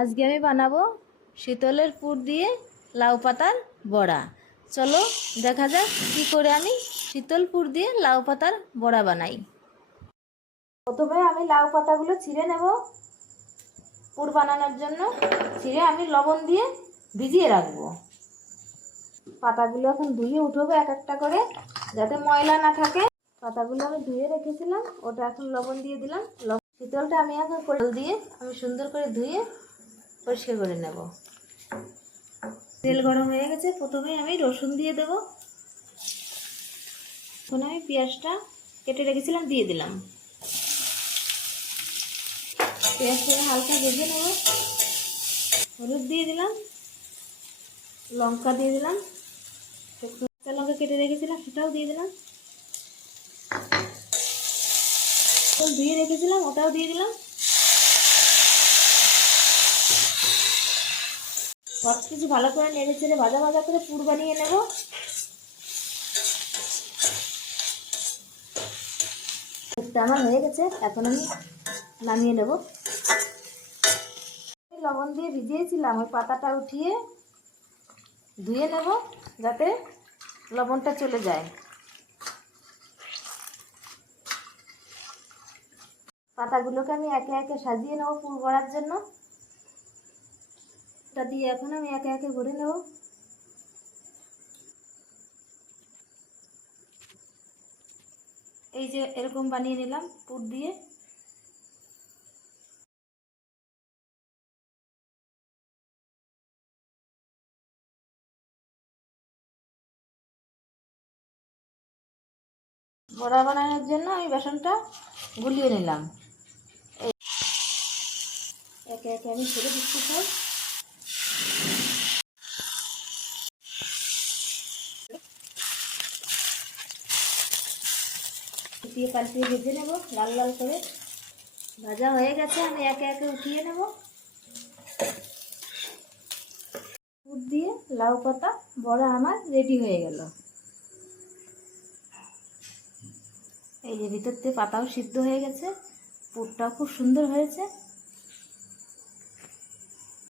আজকে আমি বানাবো শীতলের পুর দিয়ে লাউ পাতার বড়া। চলো দেখা যাক কী করে আমি শীতল পুর দিয়ে লাউ পাতার বড়া বানাই। প্রথমে আমি লাউ পাতাগুলো ছিঁড়ে নেব। পুর বানানোর জন্য ছিঁড়ে আমি লবণ দিয়ে ভিজিয়ে রাখব। পাতাগুলো এখন ধুয়ে উঠবো এক একটা করে যাতে ময়লা না থাকে। পাতাগুলো আমি ধুয়ে রেখেছিলাম, ওটা এখন লবণ দিয়ে দিলাম। লবণ শীতলটা আমি এখন করে দিয়ে আমি সুন্দর করে ধুয়ে পরিষ্কার করে নেব। তেল গরম হয়ে গেছে প্রথমেই আমি রসুন দিয়ে দেব। এখন আমি পেঁয়াজটা কেটে রেখেছিলাম, দিয়ে দিলাম। পেঁয়াজটা হালকা ভেজে নেব। হলুদ দিয়ে দিলাম, লঙ্কা দিয়ে দিলাম কাঁচা লঙ্কা কেটে রেখেছিলাম, সেটাও দিয়ে দিলাম। ধুয়ে রেখেছিলাম, ওটাও দিয়ে দিলাম। সব কিছু ভালো করে নেড়ে চেড়ে ভাজা ভাজা করে পুর বানিয়ে নেব। পুরটা আমার হয়ে গেছে, এখন আমি নামিয়ে নেব। লবণ দিয়ে ভিজিয়েছিলাম, ওই পাতাটা উঠিয়ে ধুয়ে নেব যাতে লবণটা চলে যায়। পাতাগুলোকে আমি একে একে সাজিয়ে নেব পুর ভরার জন্য। এটা দিয়ে এখন আমি একে একে ভরে নেব। এই যে এরকম বানিয়ে নিলাম, পুর দিয়ে। বড়া বানানোর জন্য আমি বেসনটা গুলিয়ে নিলাম। একে একে আমি ছেড়ে দিচ্ছি উঠিয়ে পাল্টিয়ে ভেজে নেব, লাল লাল করে। ভাজা হয়ে গেছে, আমি একে একে উঠিয়ে নেব। দুধ দিয়ে লাউ পাতা, বড়া আমার রেডি হয়ে গেল। এই যে ভিতর পাতাও সিদ্ধ হয়ে গেছে, পুরটাও খুব সুন্দর হয়েছে।